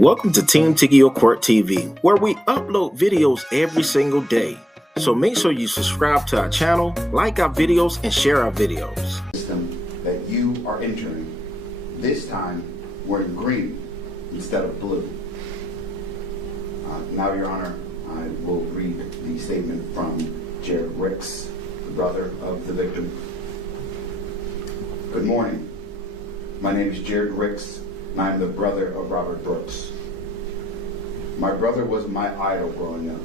Welcome to Team Tigio Court TV, where we upload videos every single day. So make sure you subscribe to our channel, like our videos, and share our videos. That you are entering. This time, we're in green instead of blue. Now, Your Honor, I will read the statement from Jared Ricks, the brother of the victim. Good morning. My name is Jared Ricks, and I am the brother of Robert Brooks. My brother was my idol growing up.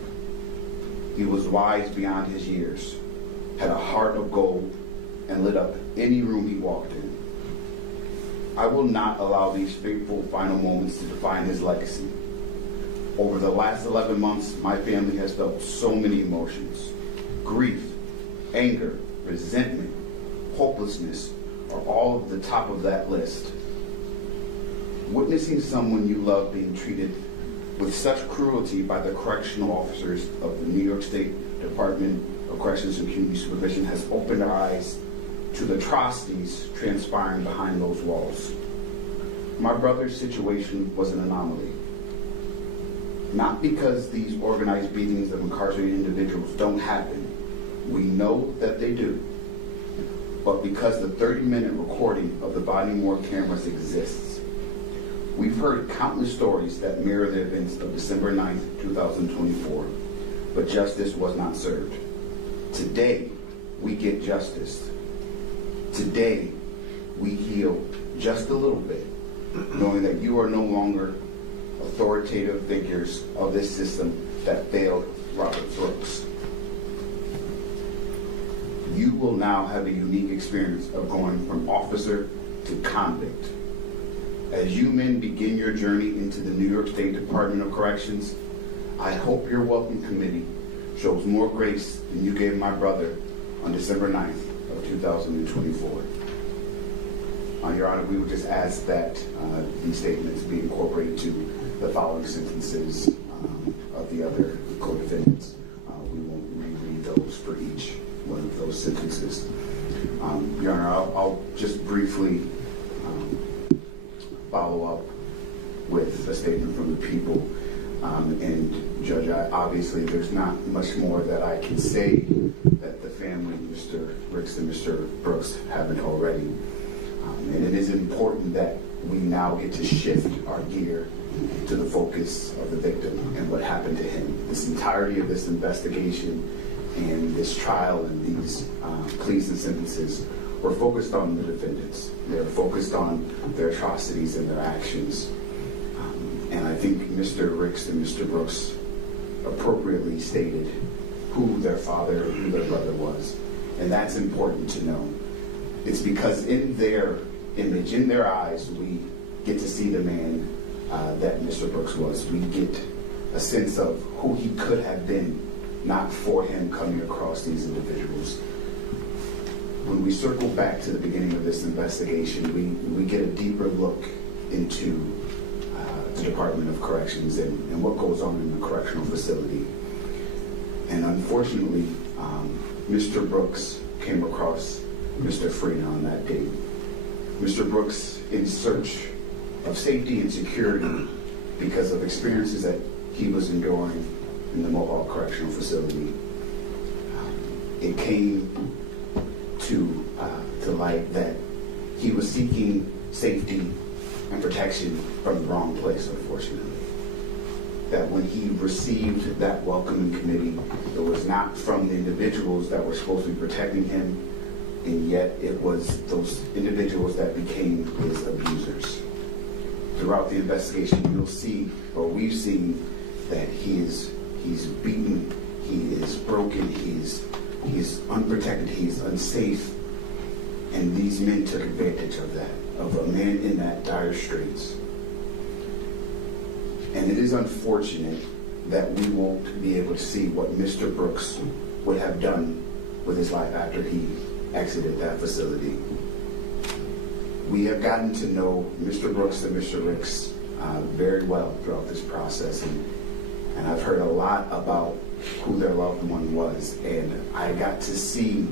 He was wise beyond his years, had a heart of gold, and lit up any room he walked in. I will not allow these fateful final moments to define his legacy. Over the last 11 months, my family has felt so many emotions. Grief, anger, resentment, hopelessness are all at the top of that list. Witnessing someone you love being treated with such cruelty by the correctional officers of the New York State Department of Corrections and Community Supervision has opened our eyes to the atrocities transpiring behind those walls. My brother's situation was an anomaly. Not because these organized beatings of incarcerated individuals don't happen. We know that they do. But because the 30-minute recording of the body-worn cameras exists. We've heard countless stories that mirror the events of December 9th, 2024, but justice was not served. Today, we get justice. Today, we heal just a little bit, knowing that you are no longer authoritative figures of this system that failed Robert Brooks. You will now have a unique experience of going from officer to convict. As you men begin your journey into the New York State Department of Corrections, I hope your welcome committee shows more grace than you gave my brother on December 9th of 2024. Your Honor, we would just ask that these statements be incorporated to the following sentences of the other co-defendants. We won't reread those for each one of those sentences. Your Honor, I'll just briefly follow up with a statement from the people. And Judge, obviously there's not much more that I can say that the family, Mr. Ricks and Mr. Brooks, haven't already. And it is important that we now get to shift our gear to the focus of the victim and what happened to him. This entirety of this investigation and this trial and these pleas and sentences were focused on the defendants. They're focused on their atrocities and their actions. And I think Mr. Ricks and Mr. Brooks appropriately stated who their father, who their brother was. And that's important to know. It's because in their image, in their eyes, we get to see the man that Mr. Brooks was. We get a sense of who he could have been, not for him coming across these individuals. When we circle back to the beginning of this investigation, we get a deeper look into the Department of Corrections and what goes on in the correctional facility. And unfortunately, Mr. Brooks came across Mr. Freena on that date. Mr. Brooks, in search of safety and security because of experiences that he was enduring in the Mohawk Correctional Facility, it came to light that he was seeking safety and protection from the wrong place, unfortunately. That when he received that welcoming committee, it was not from the individuals that were supposed to be protecting him, and yet it was those individuals that became his abusers. Throughout the investigation, you'll see, or we've seen, that he's beaten, he is broken, he's unprotected, he's unsafe, and these men took advantage of that, of a man in that dire straits. And it is unfortunate that we won't be able to see what Mr. Brooks would have done with his life after he exited that facility. We have gotten to know Mr. Brooks and Mr. Ricks very well throughout this process, and I've heard a lot about who their loved one was, and I got to see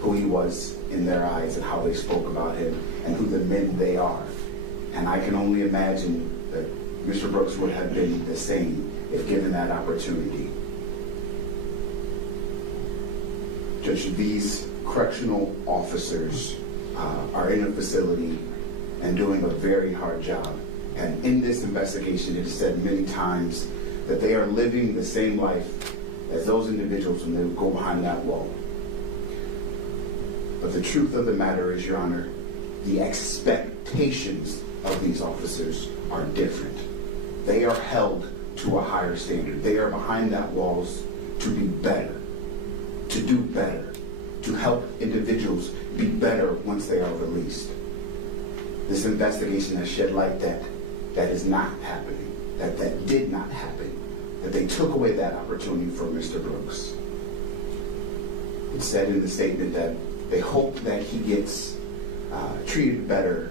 who he was in their eyes and how they spoke about him and who the men they are. And I can only imagine that Mr. Brooks would have been the same if given that opportunity. Judge, these correctional officers are in a facility and doing a very hard job. And in this investigation, it is said many times that they are living the same life as those individuals when they go behind that wall. But the truth of the matter is, Your Honor, the expectations of these officers are different. They are held to a higher standard. They are behind that walls to be better, to do better, to help individuals be better once they are released. This investigation has shed light that is not happening, that did not happen, that they took away that opportunity from Mr. Brooks. It said in the statement that they hope that he gets treated better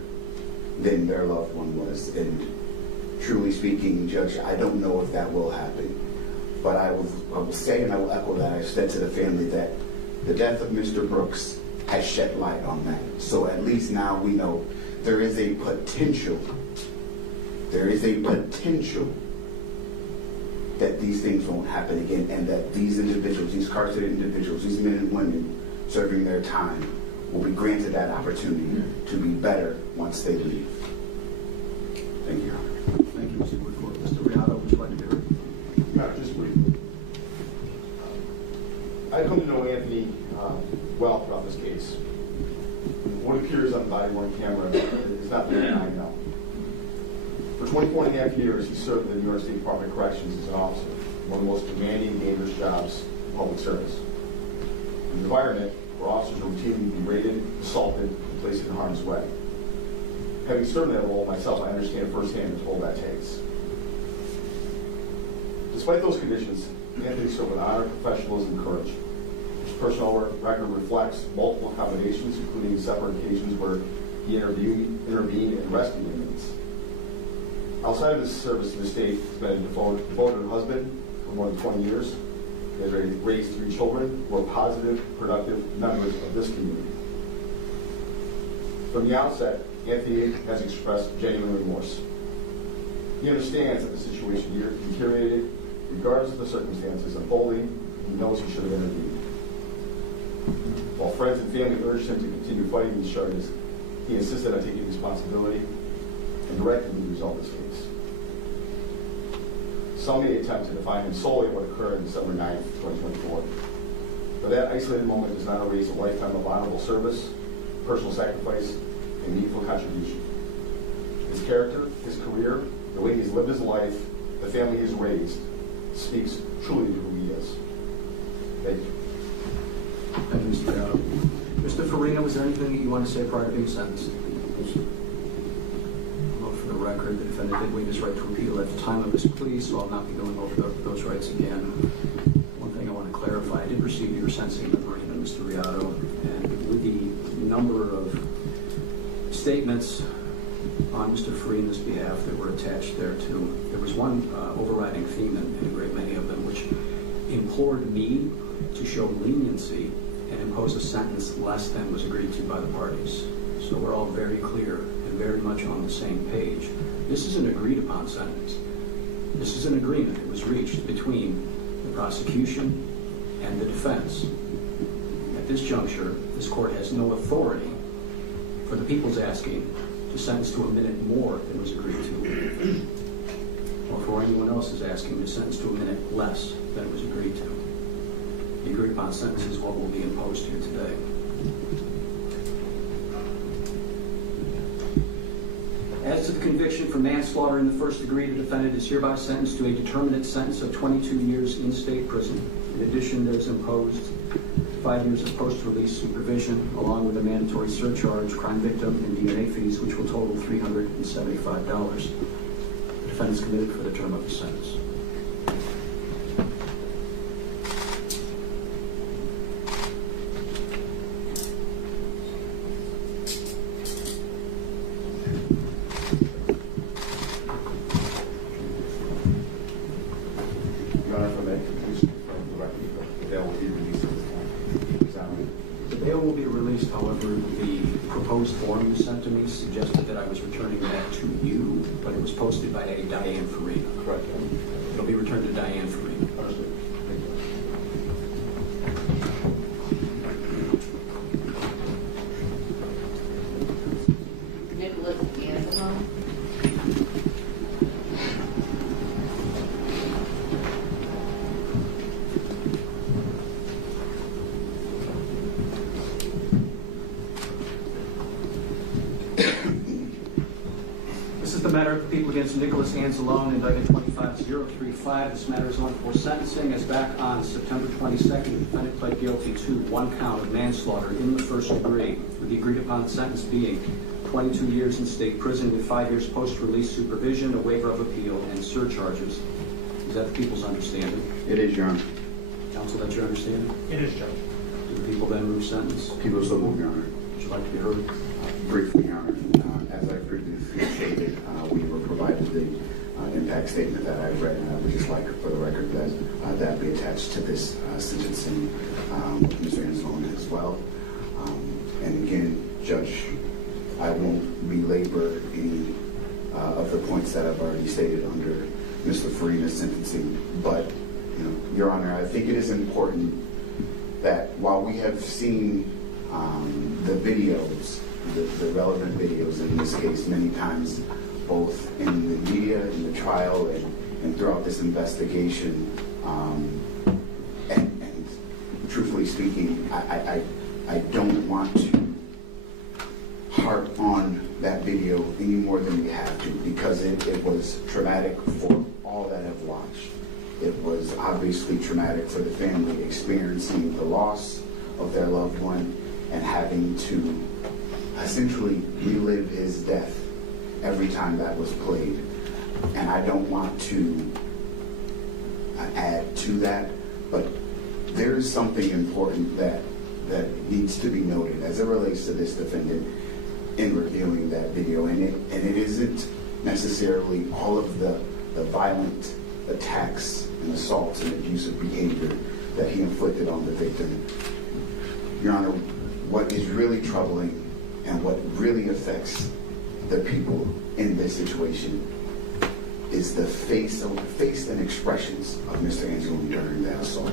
than their loved one was. And truly speaking, Judge, I don't know if that will happen. But I will say, and I will echo that I've said to the family, that the death of Mr. Brooks has shed light on that. So at least now we know there is a potential that these things won't happen again, and that these individuals, these incarcerated individuals, these men and women serving their time will be granted that opportunity to be better once they leave. Thank you, Your Honor. Thank you, Mr. Woodcourt. Mr. Riado, would you like to hear? Yeah, just briefly. I come to know Anthony well throughout this case. What appears on body worn camera is not the man I know. For 24 and a half years, he served in the New York State Department of Corrections as an officer, one of the most demanding, dangerous jobs in public service. An environment where officers are routinely berated, assaulted, and placed in harm's way. Having served in that role myself, I understand firsthand the toll that takes. Despite those conditions, Anthony served with honor, professionalism, and courage. His personal record reflects multiple accommodations, including separate occasions where he intervened and rescued inmates. Outside of his service to the state, he's been a devoted husband for more than 20 years. He has raised 3 children who are positive, productive members of this community. From the outset, Anthony has expressed genuine remorse. He understands that the situation deteriorated regardless of the circumstances unfolding, and he knows he should have intervened. While friends and family urged him to continue fighting these charges, he insisted on taking responsibility and directing the result of this case. Some may attempt to define him solely what occurred on December 9th, 2024. But that isolated moment does not erase a lifetime of honorable service, personal sacrifice, and meaningful contribution. His character, his career, the way he's lived his life, the family he's raised, speaks truly to who he is. Thank you. Thank you, Mr. Riado. Mr. Farina, was there anything that you want to say prior to being sentenced? Well, for the record, the defendant did waive his right to appeal at the time of his plea, so I'll not be going over those rights again. One thing I want to clarify, I did receive your sentencing memorandum, Mr. Riado, and with the number of statements on Mr. Farina's behalf that were attached there too, there was one overriding theme in a great many of them, which implored me to show leniency and impose a sentence less than was agreed to by the parties. So we're all very clear and very much on the same page. This is an agreed upon sentence. This is an agreement that was reached between the prosecution and the defense. At this juncture, this court has no authority for the people's asking to sentence to a minute more than was agreed to, or for anyone else is asking to sentence to a minute less than was agreed to. The agreed upon sentence is what will be imposed here today. As to the conviction for manslaughter in the first degree, the defendant is hereby sentenced to a determinate sentence of 22 years in state prison. In addition, there is imposed 5 years of post-release supervision, along with a mandatory surcharge, crime victim, and DNA fees, which will total $375. The defendant is committed for the term of the sentence. will be released. However, the proposed form you sent to me suggested that I was returning that to you, but it was posted by a Diane Farina. Correct. It'll be returned to Diane Farina. Understood. Thank you. Nicholas Angelo. This is the matter of the people against Nicholas Anzalone, indicted 25035. This matter is on for sentencing. As back on September 22nd, the defendant pled guilty to 1 count of manslaughter in the first degree, with the agreed upon sentence being 22 years in state prison with 5 years post-release supervision, a waiver of appeal, and surcharges. Is that the people's understanding? It is, Your Honor. Counsel, that's your understanding? It is, Judge. Do the people then move sentence? People so move, Your Honor. Would you like to be heard? Briefly, Your Honor, as I previously stated, we were provided the impact statement that I've read, and I would just like, for the record, that that be attached to this sentencing with Mr. Anzalone as well. And again, Judge, I won't belabor any of the points that I've already stated under Mr. Farina's sentencing, but, you know, Your Honor, I think it is important that while we have seen the videos, the relevant videos in this case many times, both in the media, in the trial, and throughout this investigation, and truthfully speaking, I don't want to harp on that video any more than we have to, because it was traumatic for all that have watched. It was obviously traumatic for the family experiencing the loss of their loved one and having to essentially relive his death every time that was played. And I don't want to add to that, but there is something important that needs to be noted as it relates to this defendant in reviewing that video. And it isn't necessarily all of the violent attacks and assaults and abusive behavior that he inflicted on the victim. Your Honor, what is really troubling and what really affects the people in this situation is the face and expressions of Mr. Anzalone during that assault.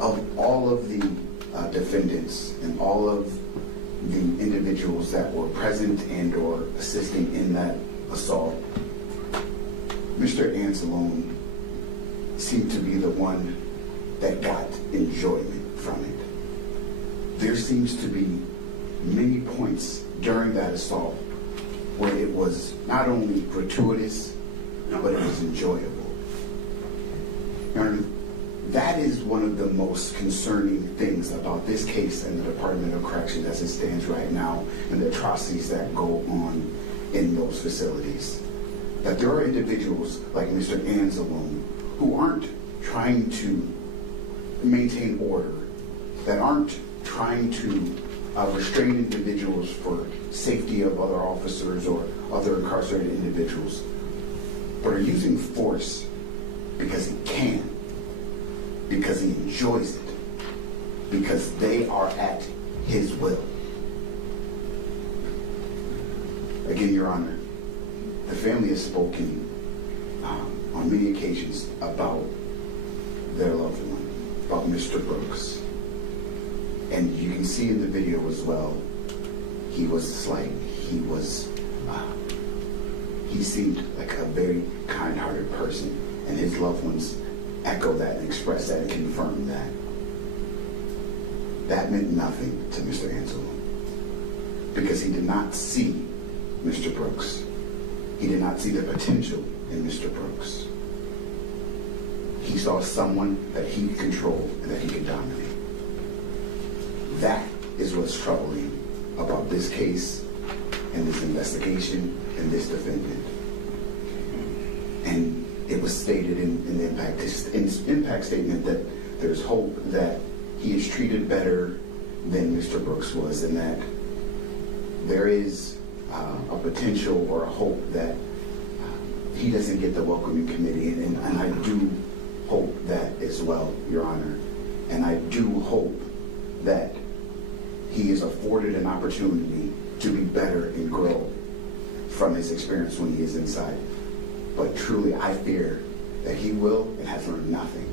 Of all of the defendants and all of the individuals that were present and or assisting in that assault, Mr. Anzalone seemed to be the one that got enjoyment from it. There seems to be many points during that assault where it was not only gratuitous, but it was enjoyable. And that is one of the most concerning things about this case and the Department of Corrections as it stands right now, and the atrocities that go on in those facilities. That there are individuals like Mr. Anzalone who aren't trying to maintain order, that aren't trying to restrain individuals for safety of other officers or other incarcerated individuals, but are using force because he can, because he enjoys it, because they are at his will. Again, Your Honor, the family has spoken on many occasions about their loved one, about Mr. Brooks. And you can see in the video as well, he seemed like a very kind-hearted person, and his loved ones echo that and express that and confirm that. That meant nothing to Mr. Anzalone, because he did not see Mr. Brooks. He did not see the potential in Mr. Brooks. He saw someone that he could control and that he could dominate. That is what's troubling about this case and this investigation and this defendant. And it was stated in the impact statement that there's hope that he is treated better than Mr. Brooks was, and that there is a potential or a hope that he doesn't get the welcoming committee. And I do hope that as well, Your Honor. And I do hope that he is afforded an opportunity to be better and grow from his experience when he is inside. But truly, I fear that he will and has learned nothing.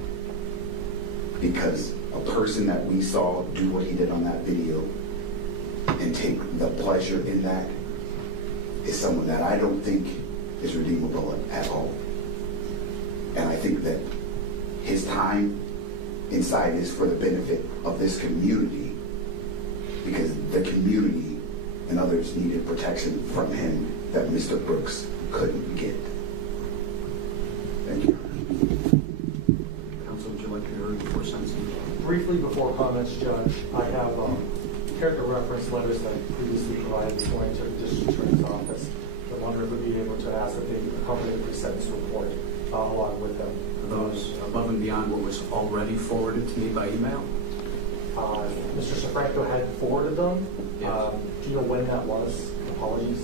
Because a person that we saw do what he did on that video and take the pleasure in that is someone that I don't think is redeemable at all. And I think that his time inside is for the benefit of this community, because the community and others needed protection from him that Mr. Brooks couldn't get. Thank you. Counsel, would you like to hear before sentencing? Briefly before comments, Judge, I have character reference letters that I previously provided this morning to the district attorney's office. I wonder if we'd be able to ask that they accompany the pre-sentence report along with them. Are those above and beyond what was already forwarded to me by email? Mr. Sofranco had forwarded them. Yes. Do you know when that was? Apologies.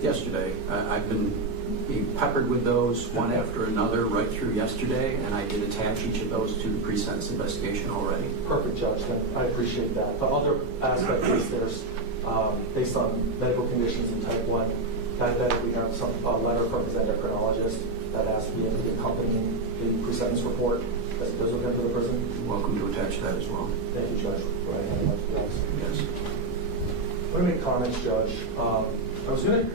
Yesterday. I've been being peppered with those one after another right through yesterday, and I did attach each of those to the pre-sentence investigation already. Perfect, Judge. Then I appreciate that. The other aspect is there's, based on medical conditions in type 1, that we have some letter from his endocrinologist that has to be in the accompanying the pre-sentence report as it goes with him to the prison. You're welcome to attach that as well. Thank you, Judge. Go ahead and hand it up to the officer. Yes. I'm going to make comments, Judge. I was going to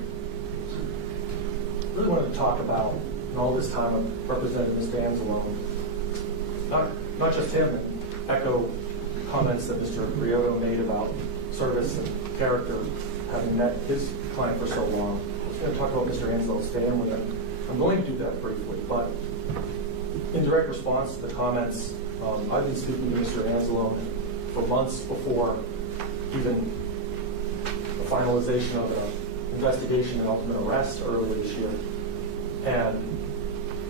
really wanted to talk about, in all this time I've represented Mr. Anzalone, not just him, and echo comments that Mr. Riotto made about service and character, having met his client for so long. I was going to talk about Mr. Anzalone's family, and I'm going to do that briefly, but in direct response to the comments, I've been speaking to Mr. Anzalone for months before even the finalization of an investigation and ultimate arrest earlier this year. And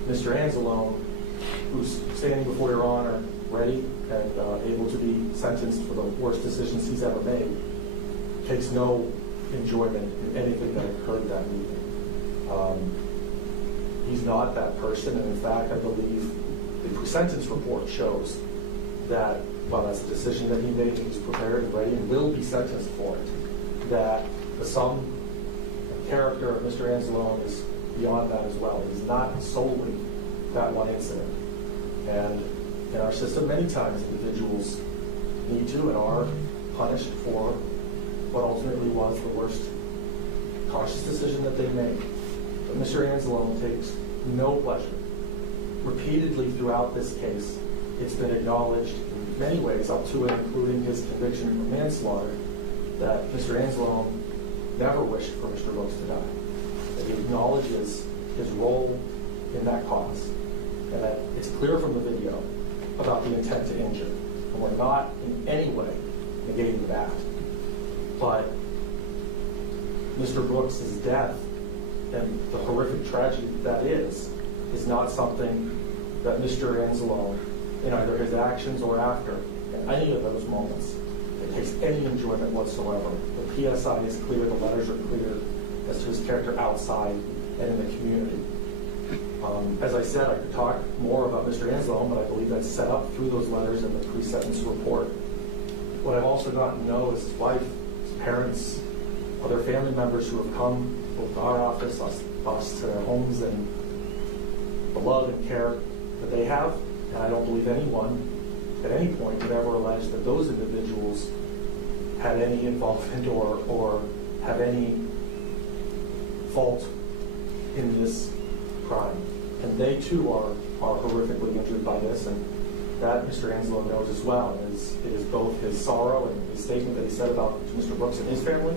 Mr. Anzalone, who's standing before Your Honor, ready and able to be sentenced for the worst decisions he's ever made, takes no enjoyment in anything that occurred that evening. He's not that person, and in fact, I believe the pre-sentence report shows that, well, that's a decision that he made, and he's prepared and ready and will be sentenced for it, that the sum and character of Mr. Anzalone is beyond that as well. He's not solely that one incident. And in our system, many times individuals need to and are punished for what ultimately was the worst conscious decision that they made. But Mr. Anzalone takes no pleasure. Repeatedly throughout this case, it's been acknowledged in many ways, up to and including his conviction for manslaughter, that Mr. Anzalone never wished for Mr. Brooks to die. That he acknowledges his role in that cause. And that it's clear from the video about the intent to injure. And we're not in any way negating that. But Mr. Brooks' death and the horrific tragedy that is not something that Mr. Anzalone, in either his actions or after, in any of those moments, it takes any enjoyment whatsoever. The PSI is clear, the letters are clear as to his character outside and in the community. As I said, I could talk more about Mr. Anzalone, but I believe that's set up through those letters in the pre-sentence report. What I've also gotten to know is his wife, his parents, other family members who have come both to our office, us to their homes, and the love and care that they have. And I don't believe anyone at any point would ever allege that those individuals had any involvement or have any fault in this crime. And they too are horrifically injured by this, and that Mr. Anzalone knows as well. It is both his sorrow and his statement that he said about Mr. Brooks and his family,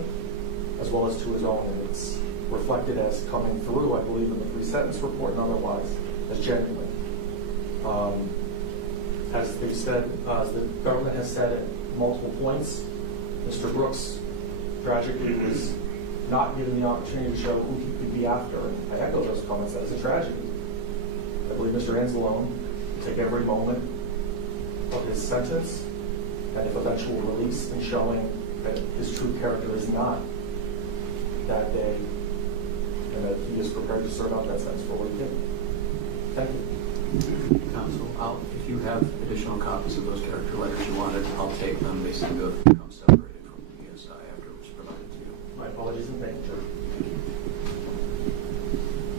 as well as to his own. And it's reflected as coming through, I believe, in the pre-sentence report and otherwise, as genuine. As they've said, as the government has said at multiple points, Mr. Brooks tragically was not given the opportunity to show who he could be after. And I echo those comments. That is a tragedy. I believe Mr. Anzalone will take every moment of his sentence and if eventual release in showing that his true character is not that day and that he is prepared to serve out that sentence for what he did. Thank you. Counsel, if you have additional copies of those character letters you wanted, I'll take them. They seem to have become separated from the PSI after it was provided to you. My apologies and thank you, Judge.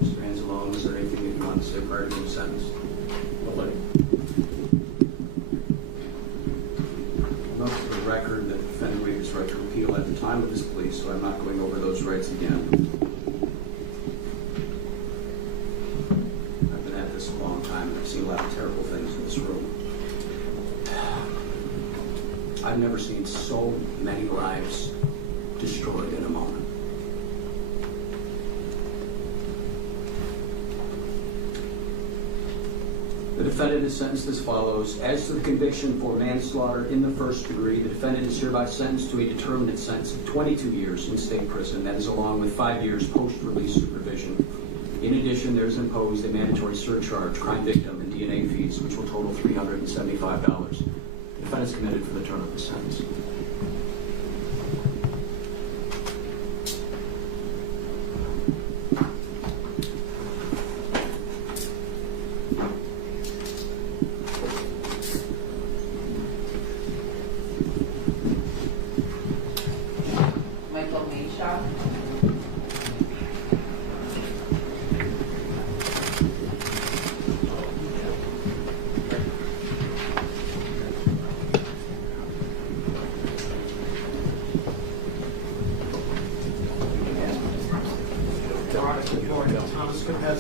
Mr. Anzalone, is there anything that you want to say prior to your sentence? Nobody. Note for the record that the defendant waived his right to appeal at the time of his plea, so I'm not going over those rights again. I've been at this a long time, and I've seen a lot of terrible things in this room. I've never seen so many lives destroyed in a moment. The defendant is sentenced as follows. As to the conviction for manslaughter in the first degree, the defendant is hereby sentenced to a determinate sentence of 22 years in state prison. That is along with 5 years post-release supervision. In addition, there is imposed a mandatory surcharge, crime victim, and DNA fees, which will total $375. The defendant is committed for the term of the sentence.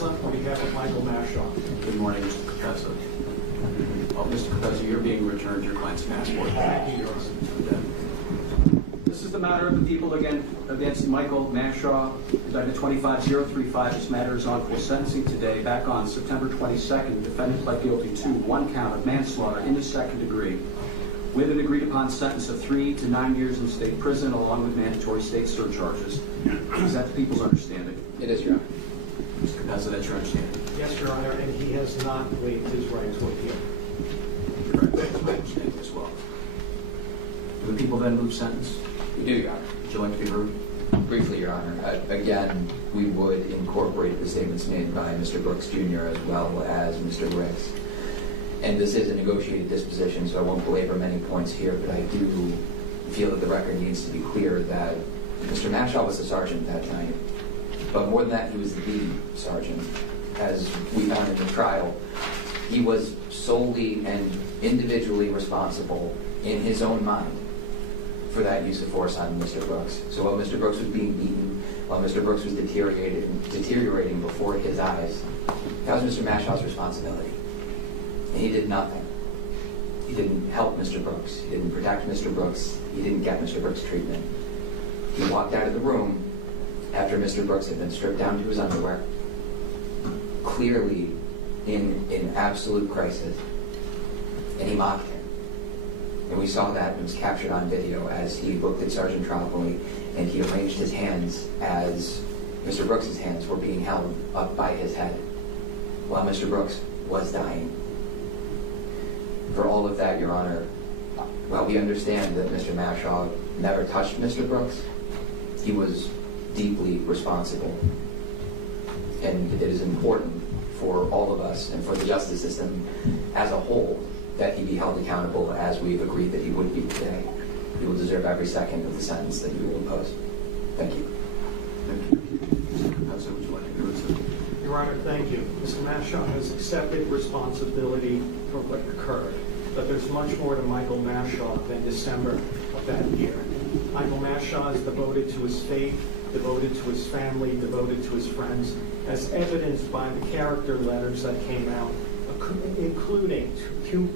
On behalf of Michael Marshall. Good morning, Mr. Capezza. Oh, Mr. Capezza, you're being returned your client's passport. Thank you, Your Honor. This is the matter of the people against Michael Mashaw, indictment 25035. This matter is on for sentencing today. Back on September 22nd, the defendant pled guilty to 1 count of manslaughter in the second degree, with an agreed-upon sentence of 3 to 9 years in state prison, along with mandatory state surcharges. Is that the people's understanding? It is, Your Honor. Mr. Capezza, that's your understanding? Yes, Your Honor, and he has not waived his right to appeal. Correct. That's my understanding as well. Do the people then move sentence? We do, Your Honor. Would you like to be heard? Briefly, Your Honor. Again, we would incorporate the statements made by Mr. Brooks Jr. as well as Mr. Ricks. And this is a negotiated disposition, so I won't belabor many points here, but I do feel that the record needs to be clear that Mr. Mashaw was the sergeant that night. But more than that, he was the sergeant. As we found in the trial, he was solely and individually responsible in his own mind for that use of force on Mr. Brooks. So while Mr. Brooks was being beaten, while Mr. Brooks was deteriorating before his eyes, that was Mr. Mashaw's responsibility. And he did nothing. He didn't help Mr. Brooks. He didn't protect Mr. Brooks. He didn't get Mr. Brooks treatment. He walked out of the room after Mr. Brooks had been stripped down to his underwear, clearly in absolute crisis, and he mocked him. And we saw that, it was captured on video as he looked at Sergeant Tropoli, and he arranged his hands as Mr. Brooks' hands were being held up by his head while Mr. Brooks was dying. For all of that, Your Honor, while we understand that Mr. Mashaw never touched Mr. Brooks, he was deeply responsible. And it is important for all of us and for the justice system as a whole that he be held accountable as we've agreed that he would be today. He will deserve every second of the sentence that we will impose. Thank you. Thank you. Mr. Capezza, would you like to go to? Your Honor, thank you. Mr. Mashaw has accepted responsibility for what occurred, but there's much more to Michael Mashaw than December of that year. Michael Mashaw is devoted to his faith, devoted to his family, devoted to his friends, as evidenced by the character letters that came out, including two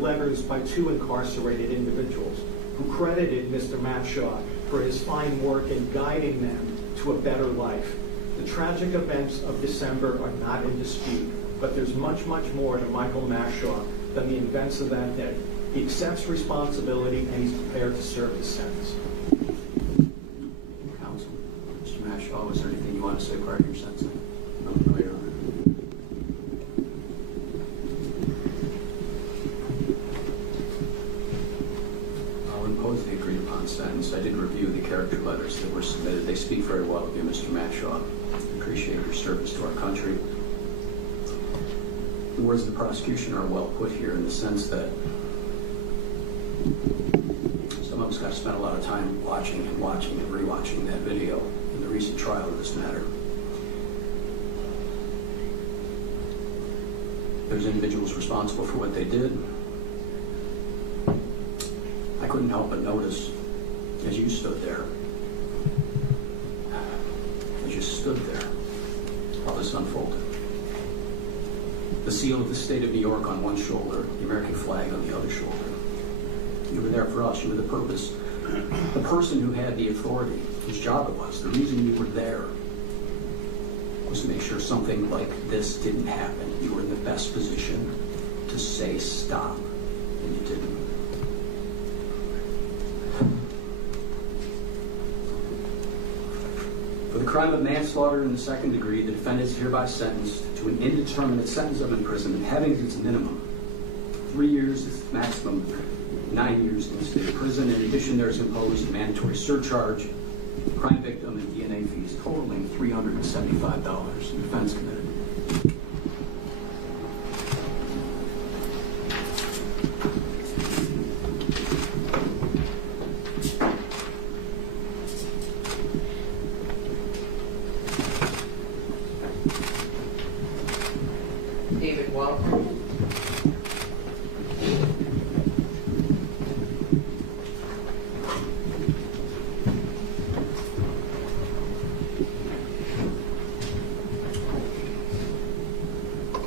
letters by 2 incarcerated individuals who credited Mr. Mashaw for his fine work in guiding them to a better life. The tragic events of December are not in dispute, but there's much, much more to Michael Mashaw than the events of that day. He accepts responsibility and he's prepared to serve his sentence. Counsel. Mr. Mashaw, was there anything you want to say prior to your sentencing? No, Your Honor. I'll impose the agreed upon sentence. I did review the character letters that were submitted. They speak very well of you, Mr. Mashaw. Appreciate your service to our country. The words of the prosecution are well put here in the sense that some of us got to spend a lot of time watching and rewatching that video in the recent trial of this matter. There's individuals responsible for what they did. I couldn't help but notice as you stood there, while this unfolded. The seal of the state of New York on one shoulder, the American flag on the other shoulder. You were there for us. You were the purpose. The person who had the authority, whose job it was, the reason you were there was to make sure something like this didn't happen. You were in the best position to say stop, and you didn't. For the crime of manslaughter in the second degree, the defendant is hereby sentenced to an indeterminate sentence of imprisonment, having its minimum 3 years, its maximum 9 years in state prison. In addition, there is imposed a mandatory surcharge, crime victim, and DNA fees totaling $375. The offense committed. David Walters.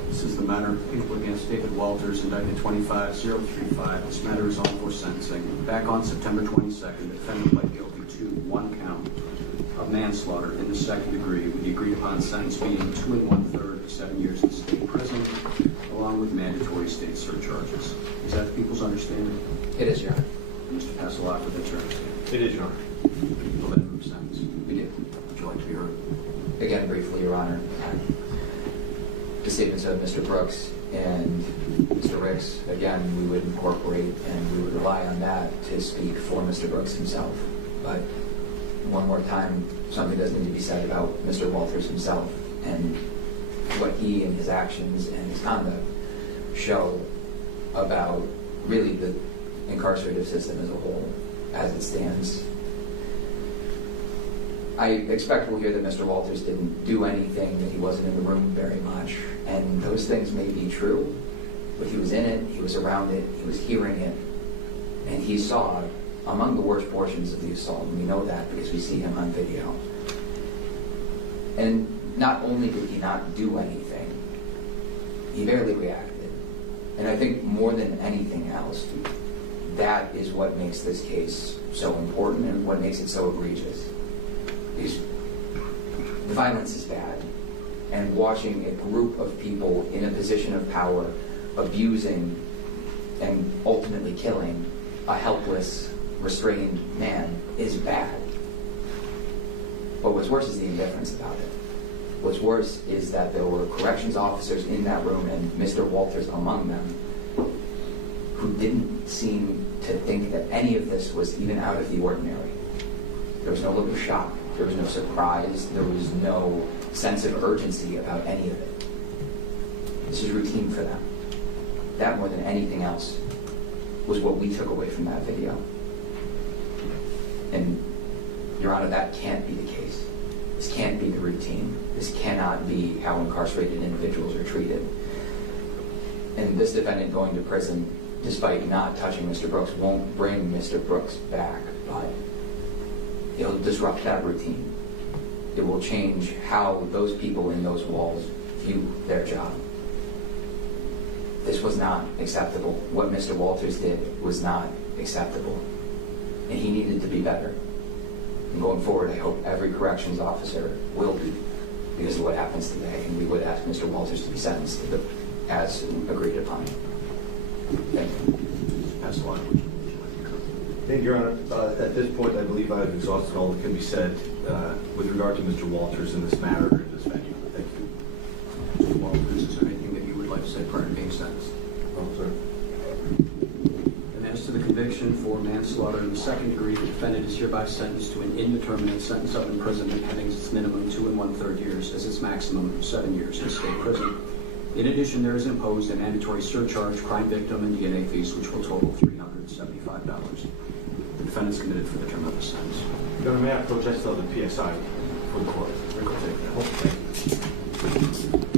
This is the matter of people against David Walters, indictment 25035. This matter is on for sentencing. Back on September 22nd, the defendant pled guilty to 1 count of manslaughter in the second degree, with the agreed upon sentence being 2 1/3 of 7 years in state prison, along with mandatory state surcharges. Is that the people's understanding? It is, Your Honor. Mr. Passalacqua, that's your understanding? It is, Your Honor. Go ahead and move sentence. We do. Would you like to be heard? Again, briefly, Your Honor, the statements of Mr. Brooks and Mr. Ricks, again, we would incorporate and we would rely on that to speak for Mr. Brooks himself. But one more time, something does need to be said about Mr. Walters himself and what he and his actions and his conduct show about really the incarcerative system as a whole, as it stands. I expect we'll hear that Mr. Walters didn't do anything, that he wasn't in the room very much, and those things may be true, but he was in it, he was around it, he was hearing it, and he saw among the worst portions of the assault, and we know that because we see him on video. And not only did he not do anything, he barely reacted. And I think more than anything else, that is what makes this case so important and what makes it so egregious. Because the violence is bad, and watching a group of people in a position of power abusing and ultimately killing a helpless, restrained man is bad. But what's worse is the indifference about it. What's worse is that there were corrections officers in that room, and Mr. Walters among them, who didn't seem to think that any of this was even out of the ordinary. There was no look of shock. There was no surprise. There was no sense of urgency about any of it. This is routine for them. That, more than anything else, was what we took away from that video. And, Your Honor, that can't be the case. This can't be the routine. This cannot be how incarcerated individuals are treated. And this defendant going to prison, despite not touching Mr. Brooks, won't bring Mr. Brooks back, but it'll disrupt that routine. It will change how those people in those walls view their job. This was not acceptable. What Mr. Walters did was not acceptable. And he needed to be better. And going forward, I hope every corrections officer will be, because of what happens today. And we would ask Mr. Walters to be sentenced as agreed upon. Thank you. Pass the line. Thank you, Your Honor. At this point, I believe I've exhausted all that can be said with regard to Mr. Walters in this matter or in this venue. Thank you. Mr. Walters, is there anything that you would like to say prior to being sentenced? Oh, sir. And as to the conviction for manslaughter in the second degree, the defendant is hereby sentenced to an indeterminate sentence of imprisonment having its minimum 2 1/3 years as its maximum 7 years in state prison. In addition, there is imposed a mandatory surcharge, crime victim, and DNA fees, which will total $375. The defendant is committed for the term of the sentence. Your Honor, may I protest the PSI for the court? Thank you.